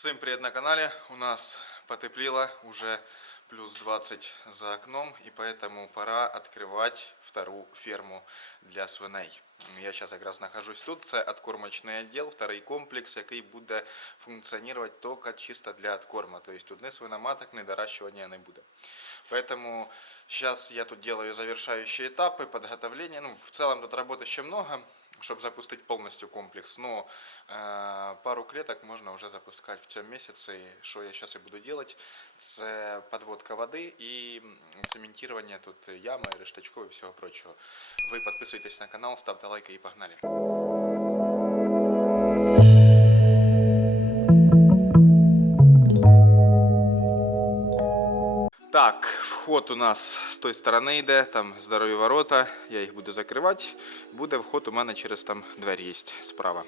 Всем привет на канале. У нас потеплело уже плюс 20 за окном, и поэтому пора открывать вторую ферму для свиней. Я сейчас как раз нахожусь тут. Це откормочний відділ, второй комплекс, який буде функціонувати тільки чисто для откорма. Тобто тут ні свиноматок, ні доращування не буде. Поэтому сейчас я тут делаю завершающие этапы подготовления. Ну, в целом тут работы еще много, чтобы запустить полностью комплекс. Но э, пару клеток можно уже запускать в цьому місяці. что я сейчас и буду делать, це подводка воды и цементирование тут ями, решточков и всего прочего. Вы подписывайтесь на канал, ставьте лайки и погнали. Так, вход у нас з тої сторони йде, там здорові ворота, я їх буду закривати. Буде вход у мене через там двері є справа.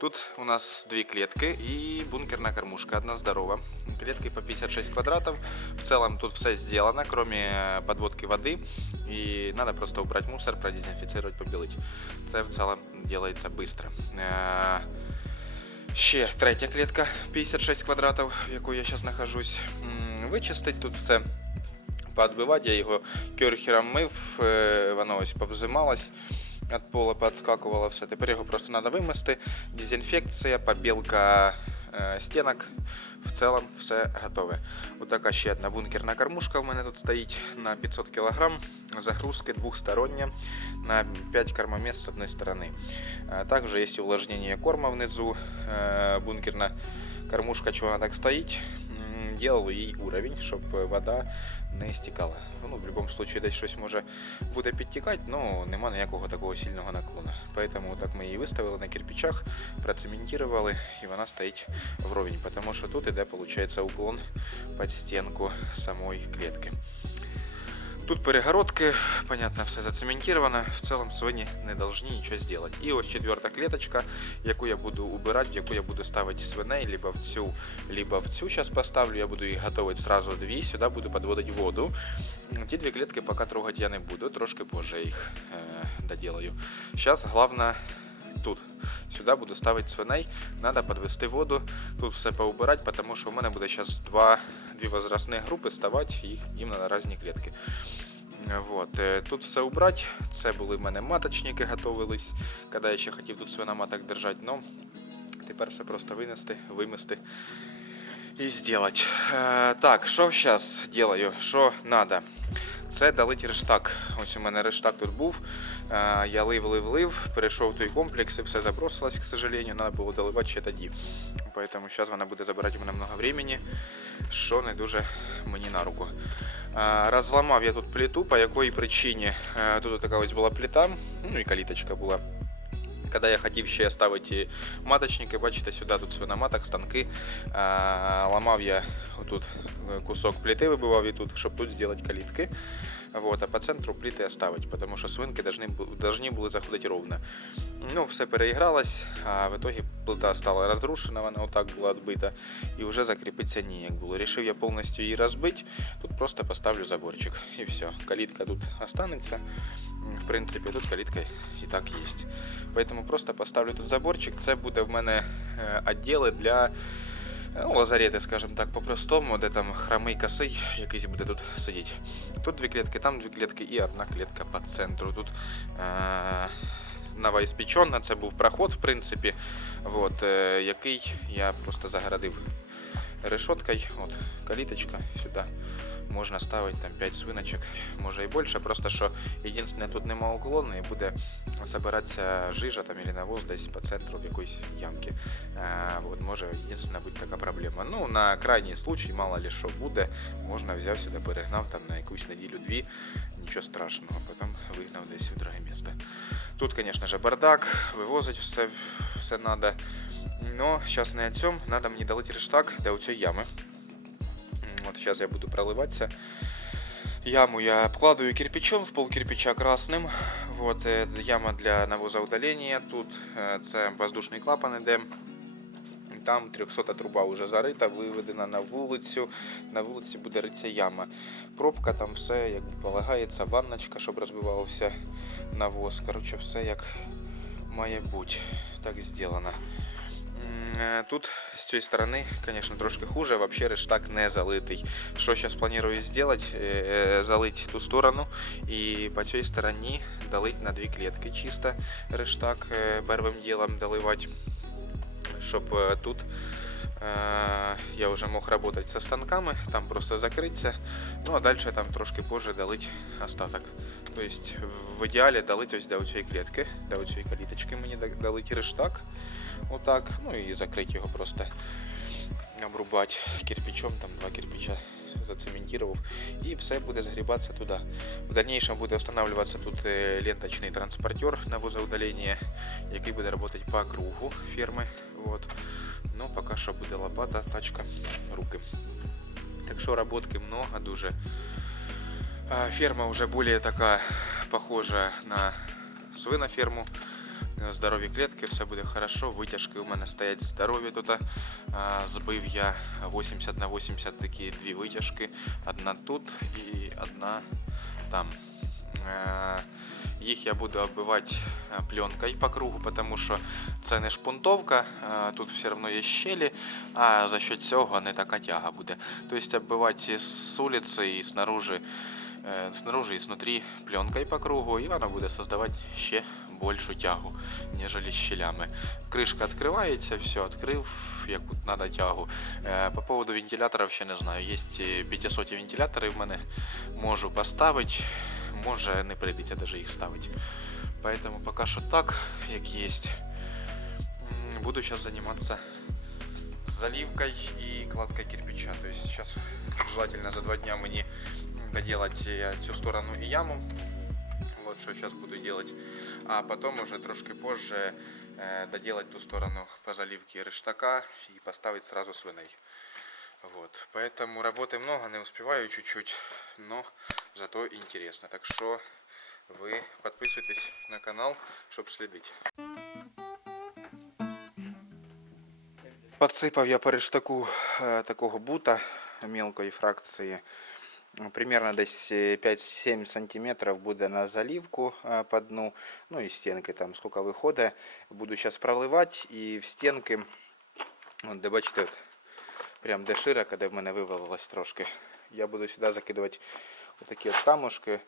Тут у нас дві клітки і бункерна кормушка, одна здорова. Клітки по 56 квадратів. В цілому тут все зроблено, крім подводки води. І треба просто убрати мусор, продезінфіцировать, побілити. Це в цілому робиться швидко. Е, Ще третя клітка 56 квадратів, в якій я зараз знаходжусь. М, Вичистить тут все. Поотбивати, я його керхером мив, е, воно ось повзималось від пола, поотскакувало все. Тепер його просто треба вимести. Дезінфекція, побілка е, стінок. В цілому все готове. Отака ще одна бункерна кормушка в мене тут стоїть на 500 кг. Загрузки двухстороння на 5 кормомест с одной стороны. А Также есть увлажнение корма внизу. Э, Бункерна кормушка, чего она так стоит, м, делал їй уровень, щоб вода не стікала. Ну, в будь-якому случае десь щось може буде підтікати, але нема ніякого такого сильного наклону. Поэтому так ми її виставили на кирпичах, процементували і вона стоїть вровень, тому що тут іде, виходить, уклон під стінку самої клітки. Тут перегородки, понятно, все зацементировано. В целом свині не должны нічого зробити. І ось четверта клеточка, яку я буду убирати, в яку я буду ставити свиней, либо в цю, либо в цю сейчас поставлю. Я буду їх готувати сразу дві, сюди буду підводити воду. Ті дві клітки поки трогати я не буду, трошки позже їх е, доделаю. Зараз головне тут. Сюди буду ставити свиней, треба підвести воду, тут все поубирати, тому що у мене буде зараз два, дві возрастні групи ставати, їх, їм на різні клітки. Вот. е, Тут все убрати. Це були в мене маточники готовились, коли я ще хотів тут свиноматок держати. Ну, тепер все просто винести, вимести і зробити. Е, так, що зараз роблю? Що треба? Це далить рештак. Ось у мене рештак тут був. Е, я лив, лив, лив, перейшов в той комплекс і все забросилось, к сожалению. Треба було доливати ще тоді. Поэтому зараз вона буде забирати у мене много времени, що не дуже мені на руку. Е, Розламав я тут плиту, по якій причині. Е, Тут така ось була плита, ну і каліточка була. Коли я хотів ще ставити маточники, бачите, сюди тут свиноматок, станки. А, ламав я тут кусок плити вибивав і тут, щоб тут зробити калітки. Вот, а по центру плити оставить, тому що свинки должны, бу- должны були заходити ровно. Ну, все переігралось, а в итоге плита стала розрушена, вона отак була відбита, і вже закріпитися ніяк було. Рішив я повністю її розбити, тут просто поставлю заборчик і все. Калітка тут останеться. В принципі, тут калітка і так є. Поэтому просто поставлю тут заборчик. Це буде в мене е, відділи для е, ну, лазарети, скажімо так, по-простому, де там хромий косий якийсь буде тут сидіти. Тут дві клітки, там дві клітки і одна клітка по центру. Тут е- новоіспечена, це був проход, в принципі, вот, е, який я просто загородив решеткою. От, каліточка сюди. Можна ставити там 5 свиночок, може і більше. Просто що єдине тут нема уклону і буде собиратися жижа там или навоз десь по центру в якоїсь ямки. А, вот, може єдине бути така проблема. Ну, на крайній случай, мало ли що буде, можна взяв сюди, перегнав там на якусь неділю-дві, нічого страшного, потім вигнав десь в друге місце. Тут, звісно ж, бардак, вивозить все, все надо. Но не о цьому, треба мені долити рештак до цієї ями. М, Вот сейчас я буду проливаться. Яму я обкладываю кирпичом, в пол кирпича красным. Вот э, яма для навозоудаления. Тут э, це воздушний клапан іде. Там 300 труба вже зарита, виведена на вулицю. На вулиці буде ритися яма. Пробка там все як полагається, ванночка, щоб розбивався навоз. Коротше, все як має бути. Так зроблено. Е, Тут з цієї сторони, звісно, трошки хуже, взагалі рештак не залитий. Що зараз планую зробити? Е, Залити ту сторону і по цій стороні долити на дві клітки. Чисто рештак першим ділом доливати, щоб тут я вже мог працювати зі станками, там просто закритися, ну а далі там трошки позже долити остаток. Тобто в ідеалі долити ось до цієї клітки, до цієї каліточки мені до- долити рештак. Отак, ну і закрити його просто обрубати кирпичом, там два кирпича зацементував, і все буде згрібатися туди. В дальнейшем буде встановлюватися тут е, ленточний транспортер на возоудалення, який буде працювати по кругу ферми. Вот. Ну, поки що буде лопата, тачка, руки. Так що роботки много дуже. А, Ферма вже більш така похожа на свиноферму. Здорові клітки, все буде хорошо. Витяжки у мене стоять здорові тут. Збив я 80 на 80 такі дві витяжки. Одна тут і одна там. Е, Їх я буду оббивати е, пленкою по кругу, тому що це не шпунтовка, е, тут все одно є щелі, а за счет цього не така тяга буде. Тобто оббивати з вулиці і снаружи, снаружи і знутрі пленкою по кругу, і вона буде создавати ще більшу тягу, ніж щелями. Кришка відкривається, все, відкрив, яку треба тягу. Е, По поводу вентиляторів ще не знаю. Є 500 вентилятори в мене, можу поставити, може не прийдеться навіть їх ставити. Поэтому пока что так, як есть. Буду сейчас заниматься заливкой и кладкой кирпича. То есть сейчас желательно за два дня мне доделать всю сторону и яму. Вот что сейчас буду делать. А потом уже трошки позже э, доделать ту сторону по заливке рештака и поставить сразу свиней. Вот. Поэтому работы много, не успеваю чуть-чуть, но зато интересно. Так что ви підписуйтесь на канал, щоб слідити. Подсипав я по рештаку е, такого бута мелкої фракції. Примерно десь е, 5-7 см буде на заливку е, по дну. Ну і стінки там скільки виходить. Буду зараз проливати і в стінки, от, де бачите, от, прям де широко, де в мене вивалилось трошки. Я буду сюди закидувати отакі от камушки,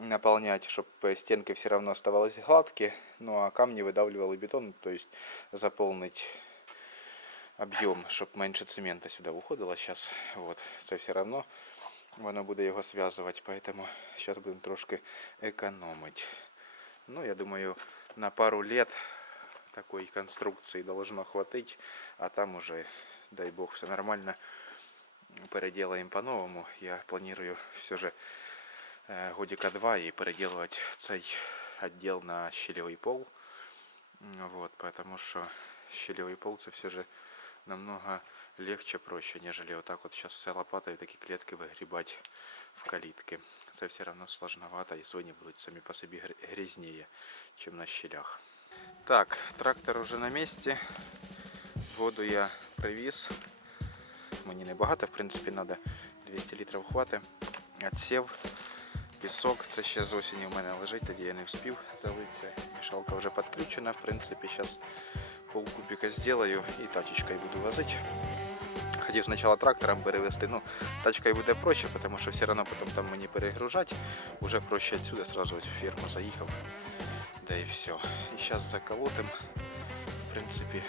наполнять, чтобы стенки все равно оставались гладкие, ну а камни выдавливал и бетон, то есть заполнить объем, щоб менше цемента сюди уходило сейчас. Вот, це все равно Воно буде його зв'язувати, поэтому сейчас будемо трошки економити. Ну, я думаю, на пару лет такой конструкции должно хватить, а там уже, дай бог, все нормально переделаем по-новому. Я планирую все же е, годика два и переделывать цей отдел на щелевый пол. Вот, потому что щелевый пол це все же намного легче, проще, нежели вот так вот сейчас все лопатою такі клетки вигрібати в калітки. Це все равно сложновато і свині будуть самі по собі гр- грязніє, чим на щелях. Так, трактор уже на місці. Воду я привіз. Мені не багато, в принципі, треба 200 літрів хвати. Отсів, пісок, це ще з осені у мене лежить, тоді я не встиг залитися. Мішалка вже підключена, в принципі, зараз полкубика зроблю і тачечкою буду возити. Хотів спочатку трактором перевезти, ну, тачкою буде проще, тому що все одно потім там мені перегружати. Уже проще відсюди, сразу ось в ферму заїхав. Да і все. І зараз заколотим. В принципі,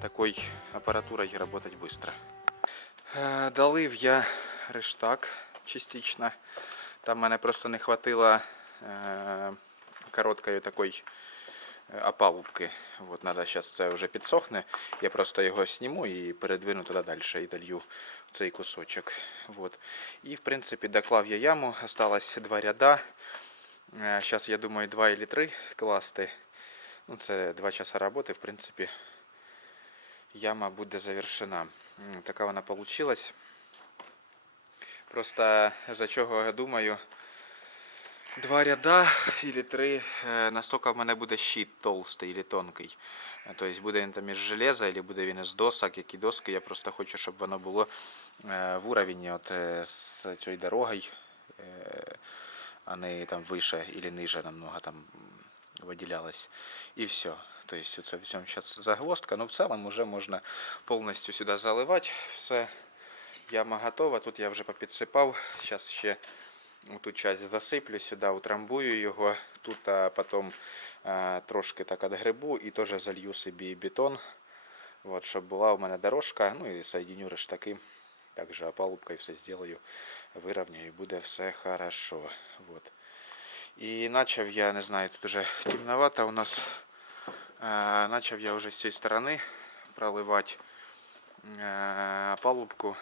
такой аппаратурой работать быстро. Е, Долив я рештак частично. Там мене просто не хватило е, короткої такої опалубки. Вот, надо зараз це вже підсохне. Я просто його зніму і передвину туди далі і долью цей кусочок. Вот. І в принципі доклав я яму, осталось два ряда. Зараз я думаю 2 или 3 класти. Ну, це 2 часа роботи, в принципі, яма буде завершена. Така вона получилась. Просто за чого я думаю, два ряда или три, е, настільки в мене буде щит толстий или тонкий. Тобто буде він там із железа, або буде він із досок, які доски. Я просто хочу, щоб воно було е, в уровні от, з цією дорогою, а не там вище или ниже намного там виділялось. І все. То есть це в цьому зараз загвоздка, но в цілому вже можна повністю сюди заливати. Все, яма готова. Тут я вже попідсипав. Зараз ще ту часть засиплю сюди, утрамбую його. Тут а потім а, трошки так отгребу і теж залью собі бетон. Вот, щоб була у мене дорожка, ну і соединю рештаки. Также опалубкой все сделаю, выровняю, и буде все хорошо. Вот. І почав я, не знаю, тут уже темновато у нас. Начав я вже з цієї сторони проливати опалубку.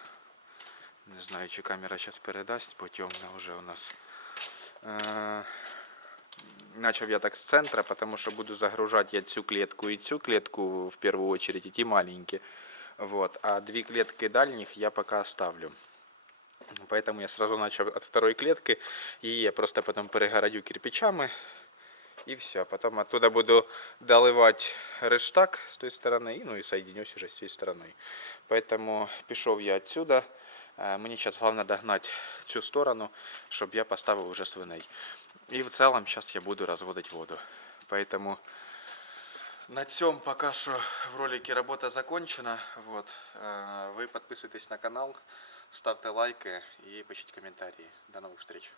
Не знаю, чи камера зараз передасть, бо темно вже у нас. Е, Начав я так з центра, потому що буду загружати я цю клетку і цю клетку в первую очередь, і ті маленькі. Вот. А две клетки дальних я пока оставлю. Поэтому я сразу начал от второй клетки. И я просто потом перегородю кирпичами. И все. Потом оттуда буду доливать рештак с той стороны. и, Ну и соединюсь уже с той стороной. Поэтому пішов я отсюда. Е, Мені зараз головне догнати цю сторону, щоб я поставив уже свиней. І в цілому зараз я буду розводити воду. Поэтому на цьому пока що в ролике робота закончена. Вот. Е, Ви підписуйтесь на канал, ставте лайки і пишіть коментарі. До нових встреч.